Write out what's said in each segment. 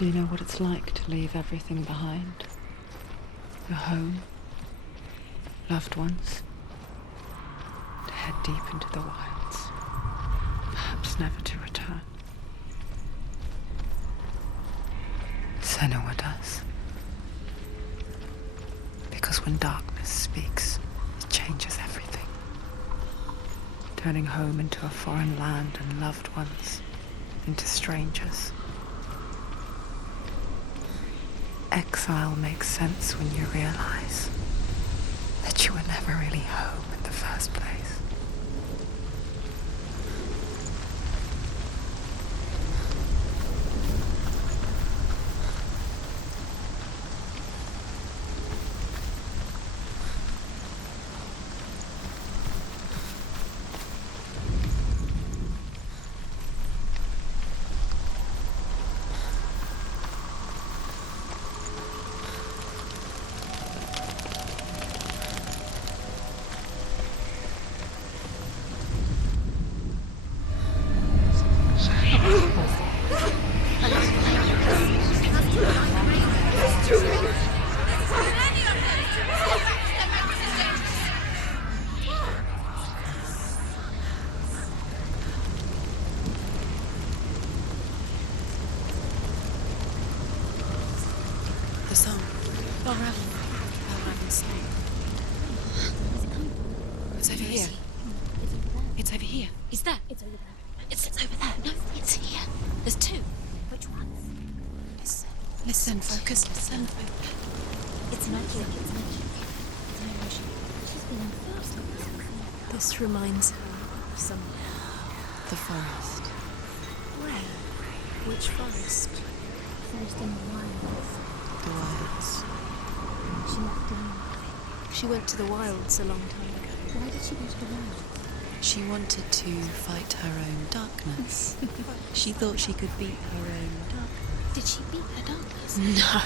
Do you know what it's like to leave everything behind? Your home, loved ones, to head deep into the wilds, perhaps never to return. Senua does. Because when darkness speaks, it changes everything, turning home into a foreign land and loved ones into strangers. Exile makes sense when you realize that you were never really home in the first place. The song. VALRAVN song. It's over here. It's over here. Is that? It's over there. It's over there. No, it's here. There's two. Which ones? Listen, focus, listen. It's magic. It's magic. It's no magic. She's been in first. This reminds her of somewhere. The forest. Where? Which forest? Forest in the wilds. The wilds. She left alone. She went to the wilds a long time ago. Why did she go to the wilds? She wanted to fight her own darkness. She thought she could beat her own darkness. Did she beat her darkness? No.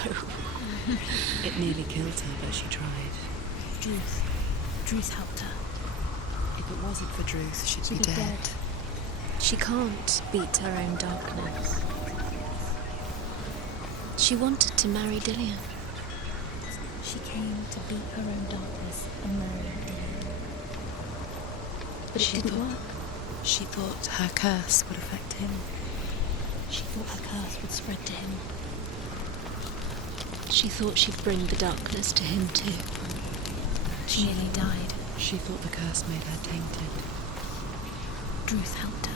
It nearly killed her, but she tried. Druth helped her. If it wasn't for Druth, she'd be dead. She can't beat her own darkness. She wanted to marry Dillian. She came to beat her own darkness and marry Dillian. But it didn't work. She thought her curse would affect him. She thought her curse would spread to him. She thought she'd bring the darkness to him too. She nearly died. She thought the curse made her tainted. Druth helped her.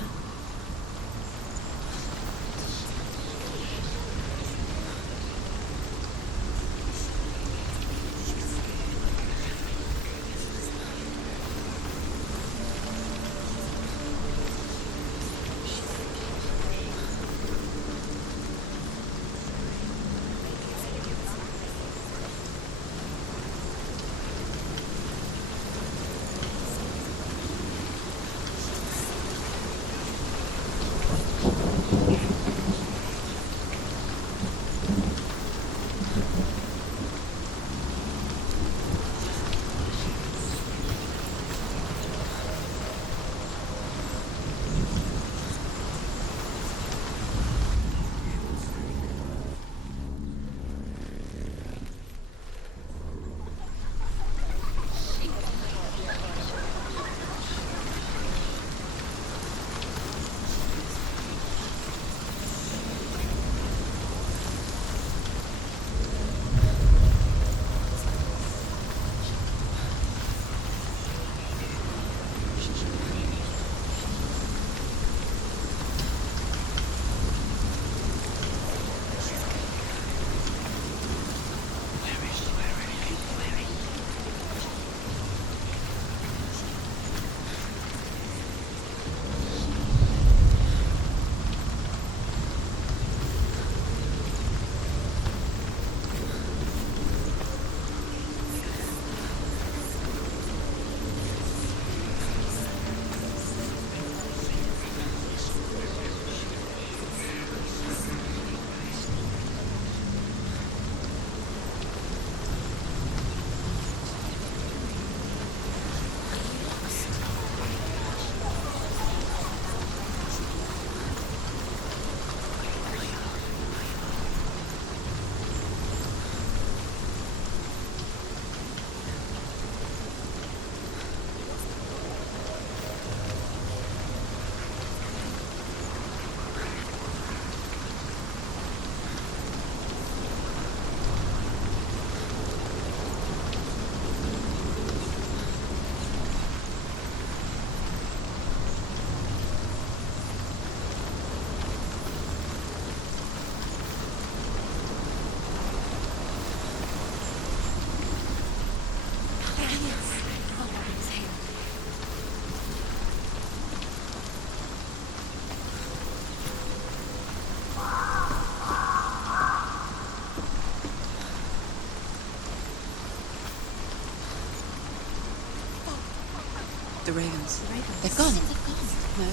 The ravens. The ravens. They've gone. They've gone. No.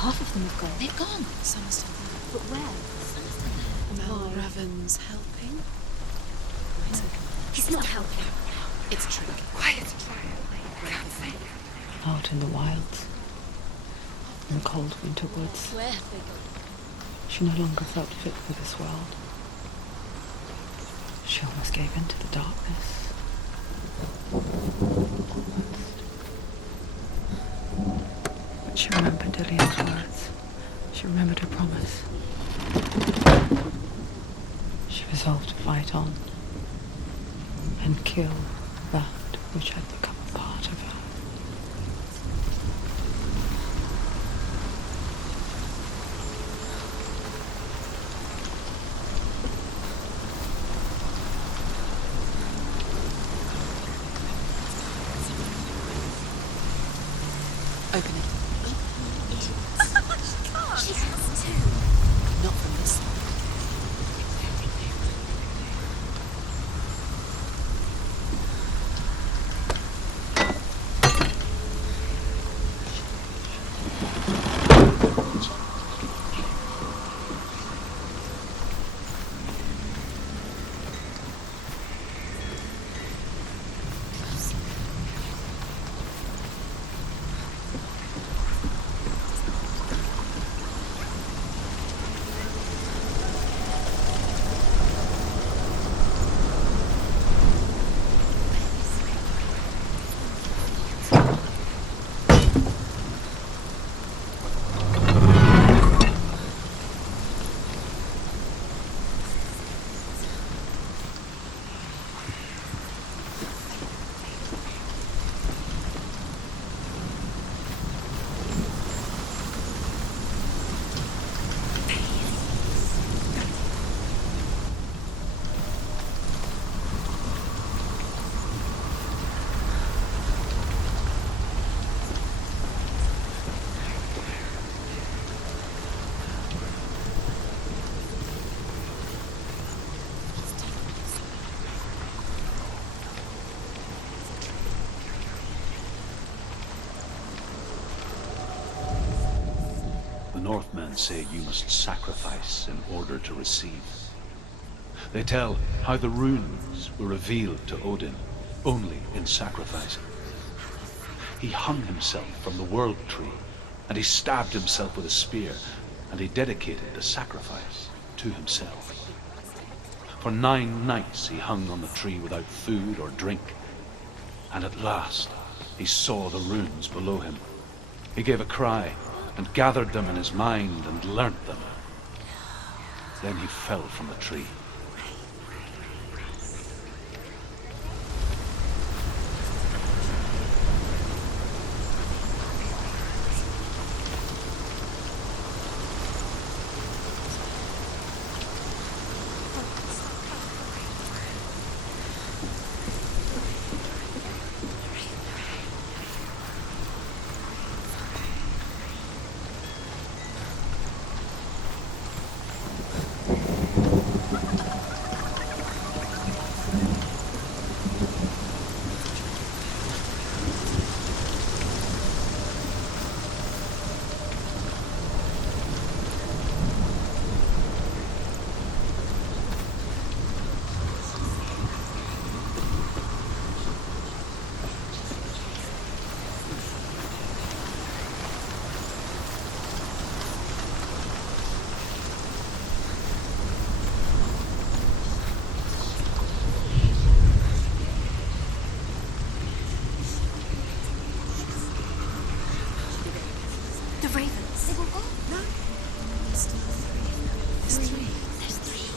Half of them have gone. They've gone. Some are still there. But where? Some are still there. And why? VALRAVN's helping. He's not helping. It's true. Quiet. Out in the wilds, in the cold winter woods, Where have they gone? she no longer felt fit for this world. She almost gave in to the darkness. But she remembered Dillian's words. She remembered her promise. She resolved to fight on and kill that which had become a part of her. Open it. She has to. Not from this side. The Northmen say you must sacrifice in order to receive. They tell how the runes were revealed to Odin only in sacrifice. He hung himself from the world tree, and he stabbed himself with a spear, and he dedicated the sacrifice to himself. For 9 nights he hung on the tree without food or drink, and at last he saw the runes below him. He gave a cry, and gathered them in his mind and learnt them. Then he fell from the tree.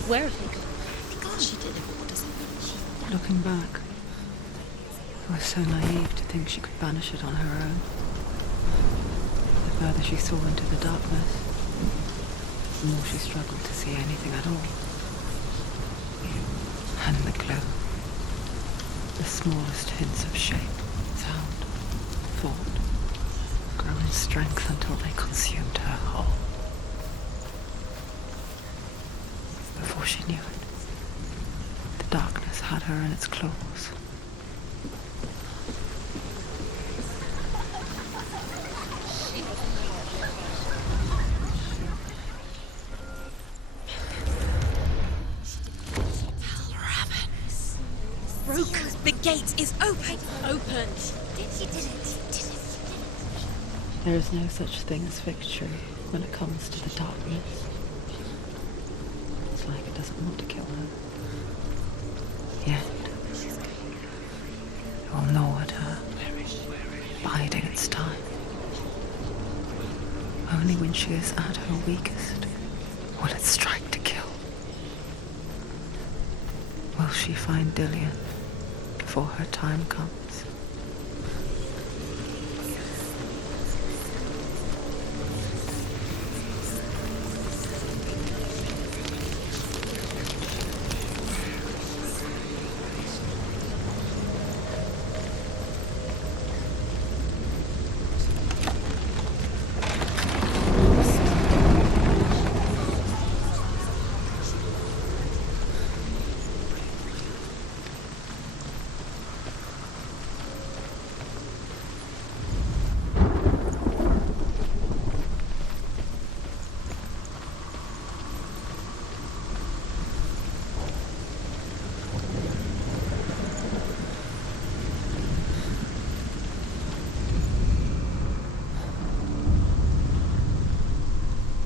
Where have they gone? She did it. What does it mean? Looking back, I was so naive to think she could banish it on her own. The further she saw into the darkness, the more she struggled to see anything at all. And in the glow, the smallest hints of shape, sound, thought, grow in strength until they consumed her whole. Before she knew it, the darkness had her in its claws. broken. The gate is open. Opened. She did it. There is no such thing as victory when it comes to the darkness. It's like it doesn't want to kill her. Yet, it will gnaw at her, biding its time. Only when she is at her weakest will it strike to kill. Will she find Dillian before her time comes?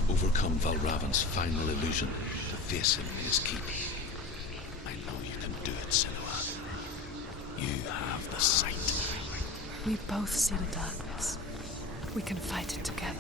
Overcome VALRAVN's final illusion to face him in his keep. I know you can do it, SENUA. You have the sight. We both see the darkness. We can fight it together.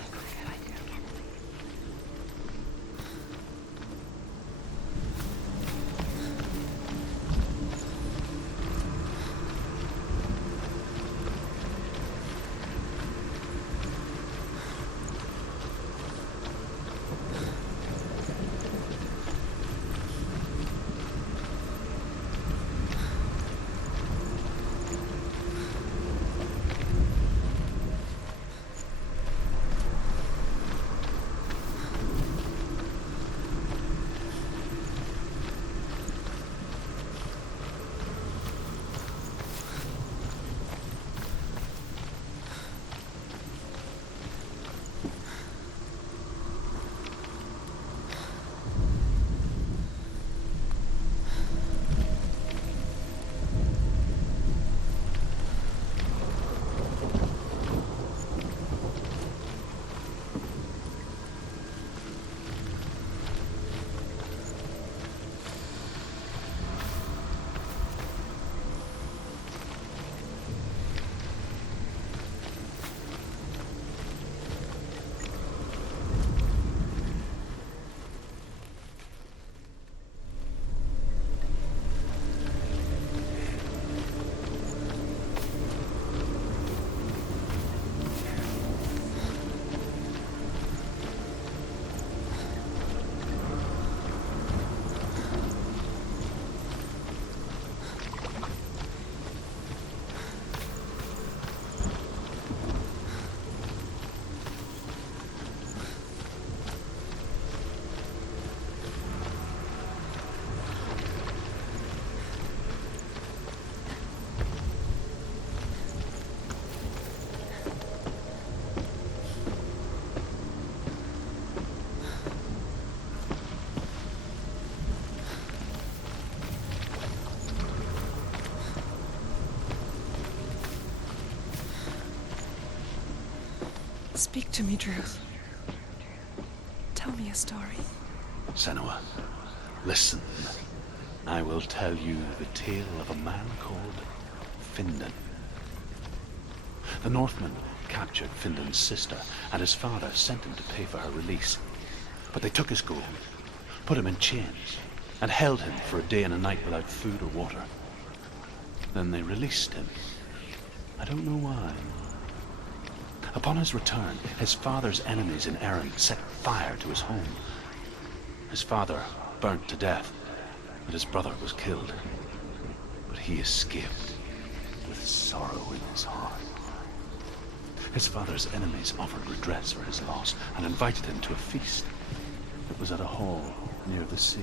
Speak to me, Druth. Tell me a story. Senua, listen. I will tell you the tale of a man called Findan. The Northmen captured Findan's sister, and his father sent him to pay for her release. But they took his gold, put him in chains, and held him for a day and a night without food or water. Then they released him. I don't know why. Upon his return, his father's enemies in Erin set fire to his home. His father burnt to death, and his brother was killed. But he escaped with sorrow in his heart. His father's enemies offered redress for his loss and invited him to a feast. It was at a hall near the sea.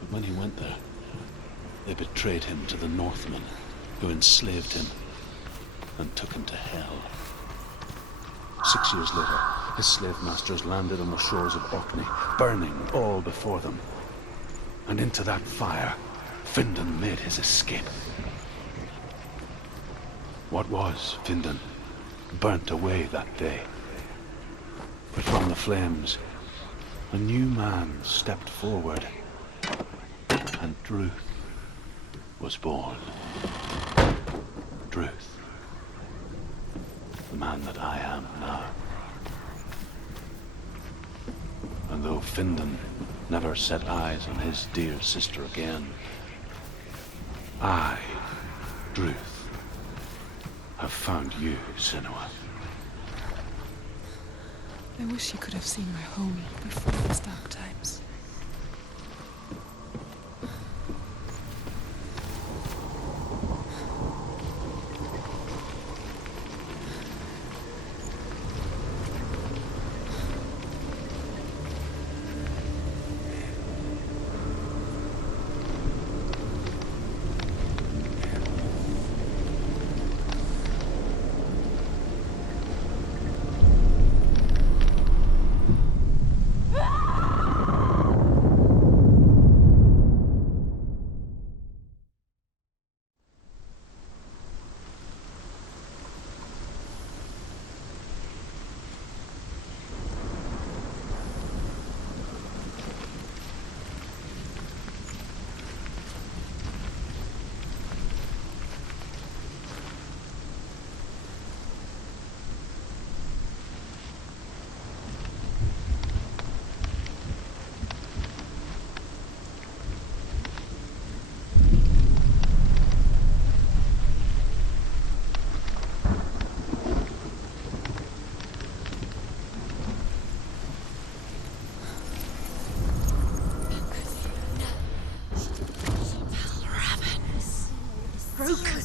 But when he went there, they betrayed him to the Northmen, who enslaved him and took him to hell. 6 years later, his slave masters landed on the shores of Orkney, burning all before them. And into that fire Findan made his escape. What was Findan burnt away that day. But from the flames, a new man stepped forward, and Druth was born. Druth, the man that I am now. And though Findan never set eyes on his dear sister again, I, Druth, have found you, Senua. I wish you could have seen my home before these dark times.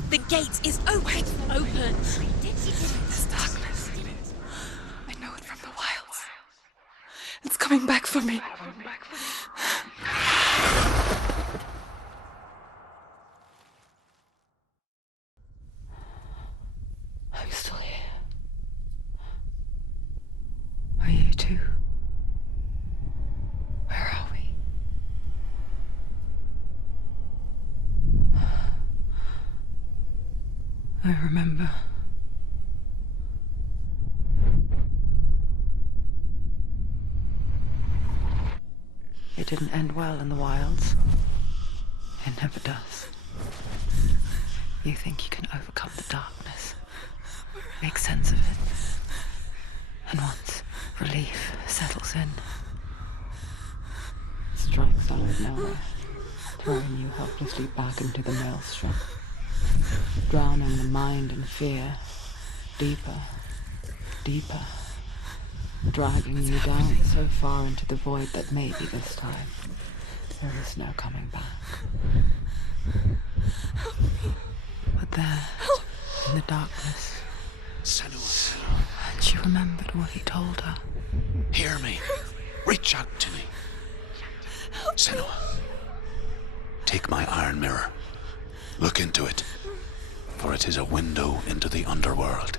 The gate is open! Open! This darkness. I know it from the wilds. It's coming back for me. Are you still here? Are you too? Where are we? I remember. It didn't end well in the wilds. It never does. You think you can overcome the darkness, make sense of it, and once relief settles in, it strikes out of nowhere, throwing you helplessly back into the maelstrom, drowning the mind in fear, deeper, deeper, dragging you down so far into the void that maybe this time there is no coming back. But there, in the darkness, she remembered what he told her. Hear me. Reach out to me. Senua, take my iron mirror. Look into it, for it is a window into the underworld.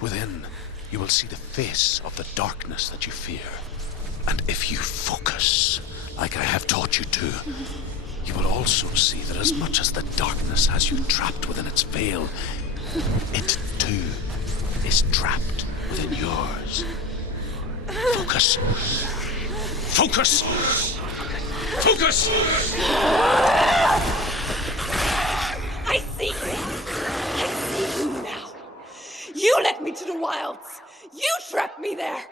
Within, you will see the face of the darkness that you fear. And if you focus, like I have taught you to, you will also see that as much as the darkness has you trapped within its veil, it too is trapped within yours. Focus. Focus! Focus! I see you! I see you now! You led me to the wilds! You trapped me there!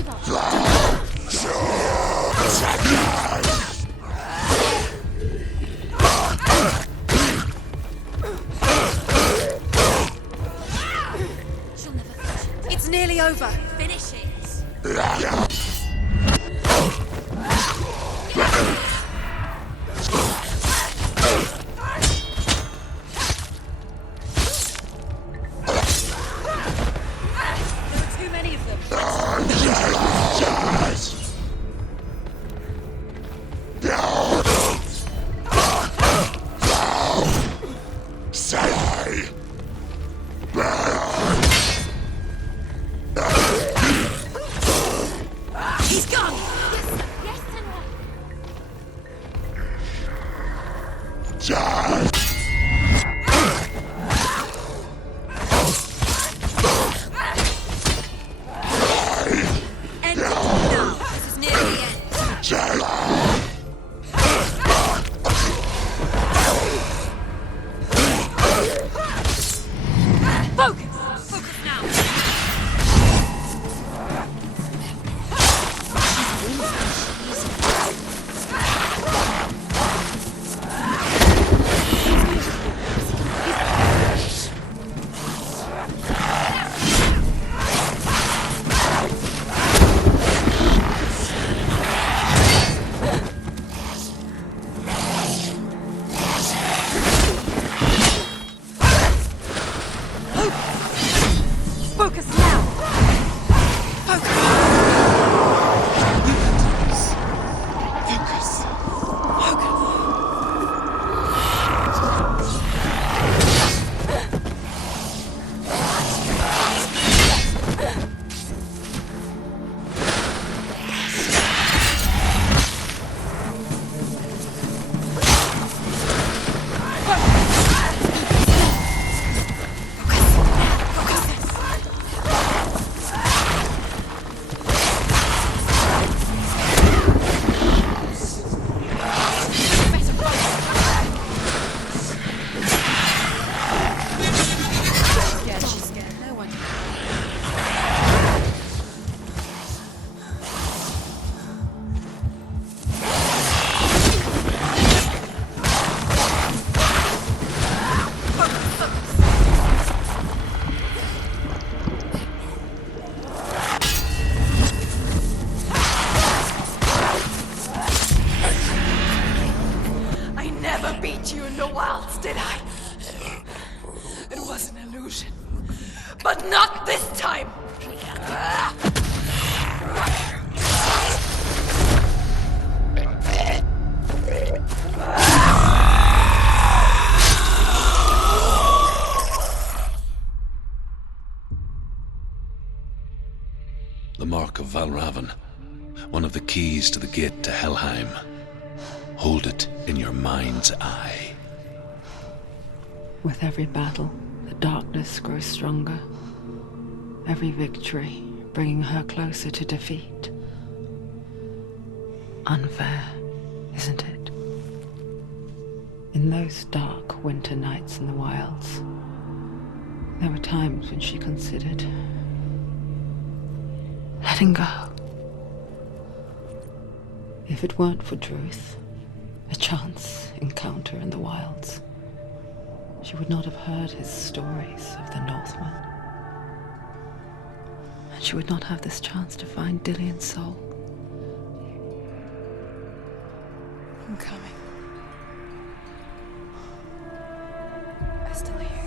give up. She'll never finish it. It's nearly over. Finish it. Too many of them. He's gone. Yes, Senua. End it now. This is near the end. Focus! Focus now! Focus now! She's scared. No one. I never beat you in the wilds, did I? It was an illusion. But not this time! The mark of VALRAVN, one of the keys to the gate to Helheim. Hold it in your mind's eye. With every battle, the darkness grows stronger. Every victory bringing her closer to defeat. Unfair, isn't it? In those dark winter nights in the wilds, there were times when she considered letting go. If it weren't for Druth, a chance encounter in the wilds, she would not have heard his stories of the Northmen. And she would not have this chance to find Dillion's soul. I'm coming. I still hear you.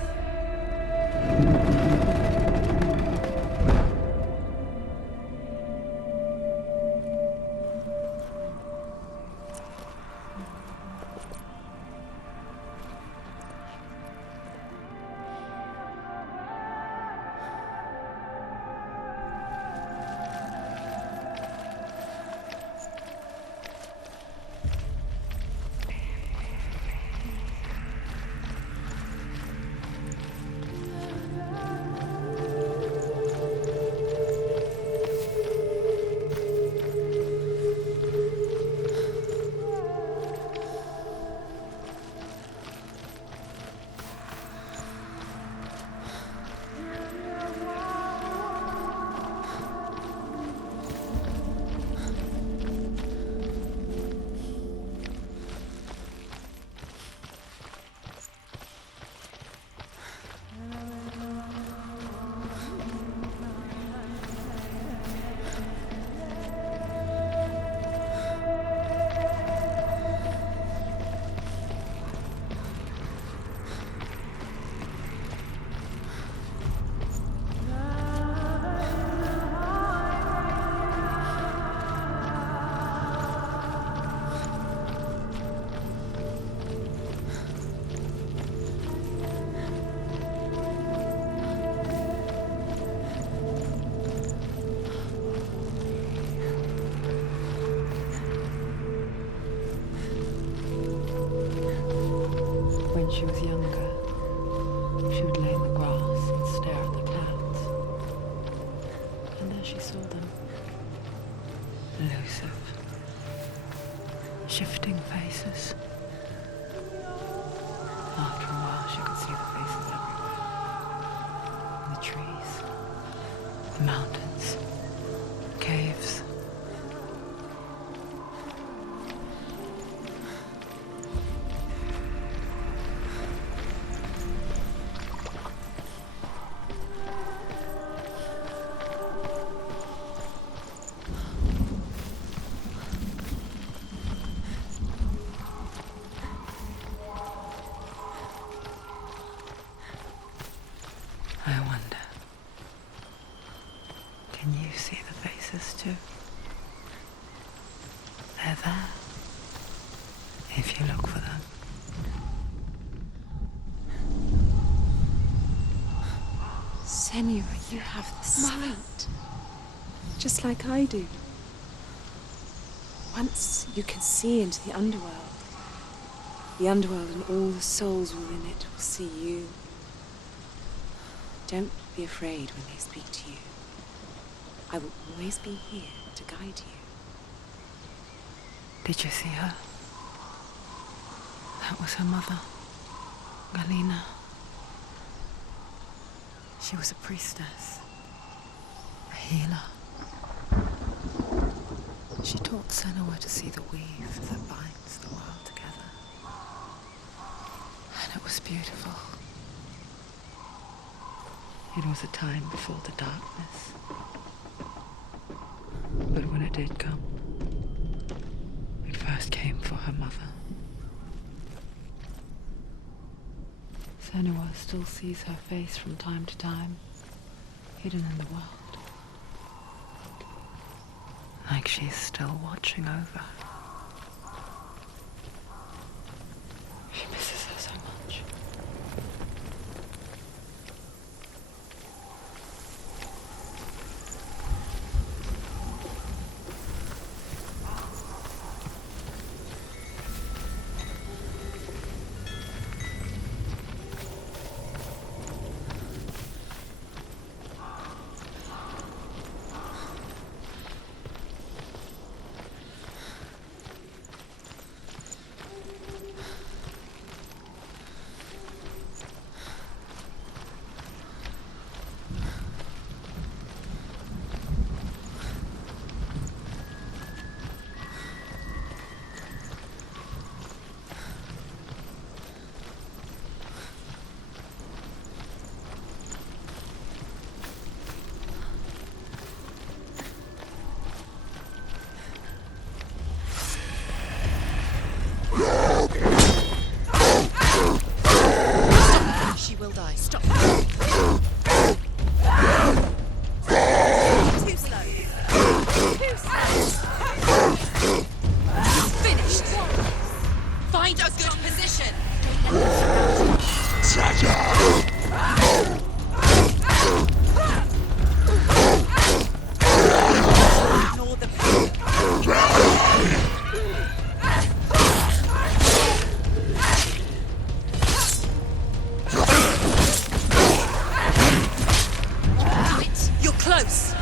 she was younger, she would lay in the grass and stare at the clouds. And there she saw them. Elusive. Shifting faces. After a while, she could see the faces everywhere. In the trees, the mountains, caves. I wonder, can you see the faces too? They're there, if you look for them. Senua, you have the sight. Just like I do. Once you can see into the underworld and all the souls within it will see you. Don't be afraid when they speak to you. I will always be here to guide you. Did you see her? That was her mother, Galina. She was a priestess, a healer. She taught Senua to see the weave that binds the world together. And it was beautiful. It was a time before the darkness. But when it did come, it first came for her mother. Senua still sees her face from time to time, hidden in the world. Like she's still watching over her. She misses her so much. She will die. Stop. Too slow. Too slow. Finished. Find a good position. Ignore the close.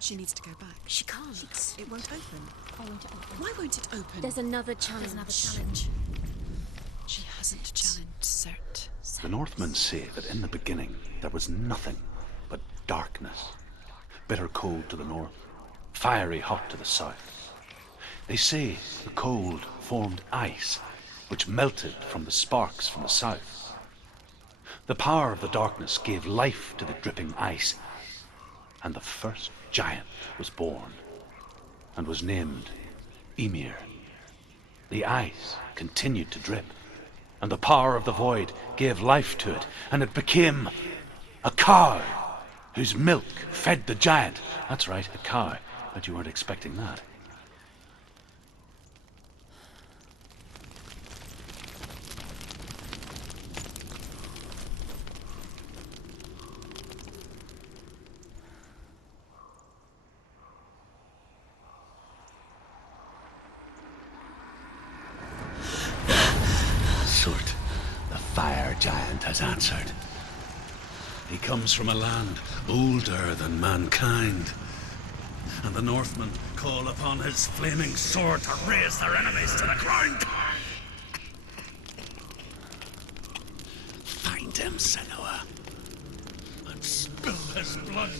She needs to go back. She can't. It won't open. Why won't it open? Why won't it open? There's another challenge. She hasn't challenged Cert. The Northmen say that in the beginning there was nothing but darkness. Bitter cold to the north, fiery hot to the south. They say the cold formed ice, which melted from the sparks from the south. The power of the darkness gave life to the dripping ice, and the first giant was born, and was named Ymir. The ice continued to drip, and the power of the void gave life to it, and it became a cow, whose milk fed the giant. That's right, a cow. Bet you weren't expecting that. Surt, the fire giant, has answered. He comes from a land older than mankind, and the Northmen call upon his flaming sword to raze their enemies to the ground. Find him, Senua, and spill his blood.